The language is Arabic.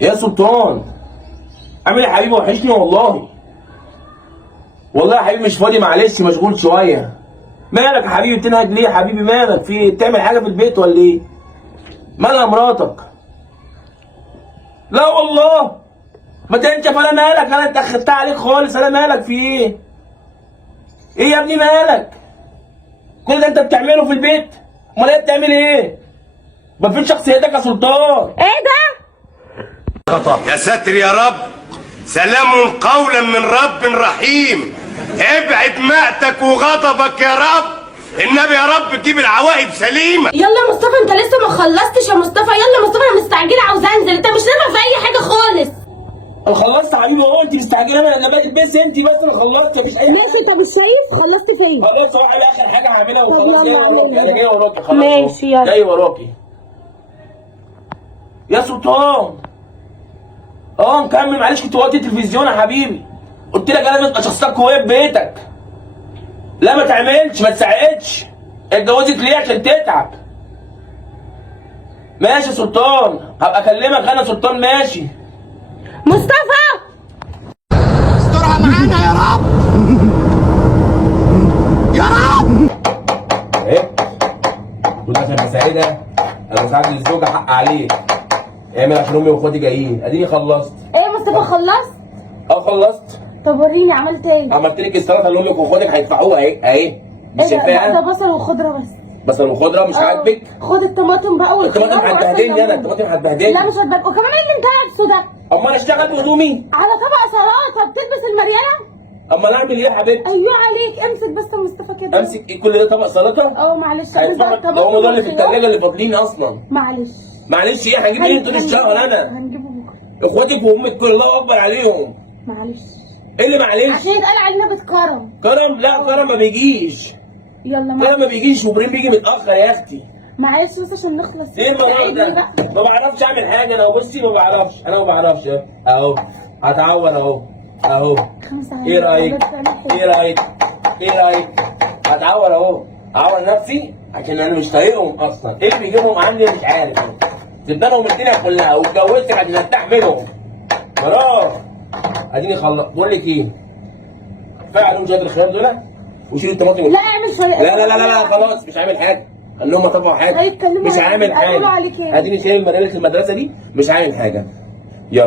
يا سلطان، عامل ايه يا حبيبي؟ وحشني والله. والله يا حبيبي مش فاضي، معلش مشغول شويه. مالك يا حبيبي بتنهج ليه يا حبيبي؟ مالك في إيه؟ بتعمل حاجه في البيت ولا ايه؟ مالها مراتك؟ لا والله ما تنشف. انا مالك؟ انا اتخذتها عليك خالص. انا مالك في ايه؟ ايه يا ابني مالك؟ كل ده انت بتعمله في البيت؟ امال هي بتعمل ايه؟ بفين شخصيتك يا سلطان؟ ايه ده؟ يا ساتر يا رب، سلام قولا من رب رحيم. ابعد مقتك وغضبك يا رب، النبي يا رب تجيب العواقب سليمه. يلا يا مصطفى، انت لسه ما خلصتش يا مصطفى. يلا يا مصطفى، انا مستعجله عاوزه انزل. انت مش نافع في اي حاجه خالص. انا خلصت يا حبيبي اهو. انت مستعجله؟ انا بقيت بس انت بس. انا خلصت مفيش اي حاجه. ماشي، انت مش شايف خلصت فين؟ خلاص اهو على اخر حاجه هعملها طب وخلاص. جاي يلا وراكي، يلا. انا جاي وراكي خلاص. ماشي، أهو. يلا. جاي وراكي يا سلطان. اه نكمل. معلش كنت وقت التلفزيون يا حبيبي. قلت لك انا لازم تبقى شخصيتك قويه في بيتك. لا ما تعملش، ما تساعدش. اتجوزت ليه؟ عشان تتعب. ماشي يا سلطان، هبقى اكلمك انا. سلطان ماشي. مصطفى، استرها معانا يا رب، يا رب. ايه؟ كنت عشان بساعدها. انا بساعد الزوجه، حق عليك. اعمل عشان امي واخواتي جايين. اديني خلصت. ايه يا مصطفى خلصت؟ اه خلصت. طب وريني عملت ايه؟ عملت لك السلطه اللي امك واخواتك هيدفعوها اهي اهي. مش ايه ده؟ لا، شايفاها؟ ده بصل وخضره بس. بصل وخضره مش عاجبك؟ خد الطماطم بقى والخيار. الطماطم هتبهدلني انا. الطماطم هتبهدلني. لا مش هتبقى. وكمان ايه اللي انت لابسه ده؟ امال اشتغل بهدومي؟ على طبق سلطه بتلبس المريالة؟ امال اعمل ايه يا حبيبتي؟ ايوه عليك. امسك بس يا مصطفى كده. امسك ايه كل ده؟ طبق سلطه؟ اه معلش. هيدفعوا. ده هم دول اللي في الثلاجه اللي فاضلين اصلا. معلش. معلش ايه؟ هنجيب منين طول الشهر انا؟ هنجيبه بكره. اخواتك وامك كل الله اكبر عليهم. معلش. ايه اللي معلش؟ عشان يتقال علينا بتكرم. كرم؟ لا كرم ما بيجيش. يلا كرم معلش. ما بيجيش، وابراهيم بيجي متاخر يا اختي. معلش بس عشان نخلص. ايه الموضوع ده؟ ما بعرفش اعمل حاجه انا. بصي ما بعرفش. انا ما بعرفش اهو. هتعور اهو اهو. ايه رايك؟ ايه رايك؟ ايه رايك؟ هتعور اهو. اعور نفسي عشان انا مش طايقهم اصلا. ايه اللي بيجيبهم عندي مش عارف. سبنا لهم الدنيا كلها واتجوزت عشان استحملهم. خلاص اديني خلص. بقول لك ايه؟ كفايه عليهم شويه الخيار دول وشيل الطماطم. لا اعمل شويه. لا خلاص مش عامل حاجه. قال لهم طبعا حاجه. هيتكلموا مش عامل هيقولوا حاجه. عليك ايه؟ اديني شايل مدارس المدرسه دي. مش عامل حاجه. يلا.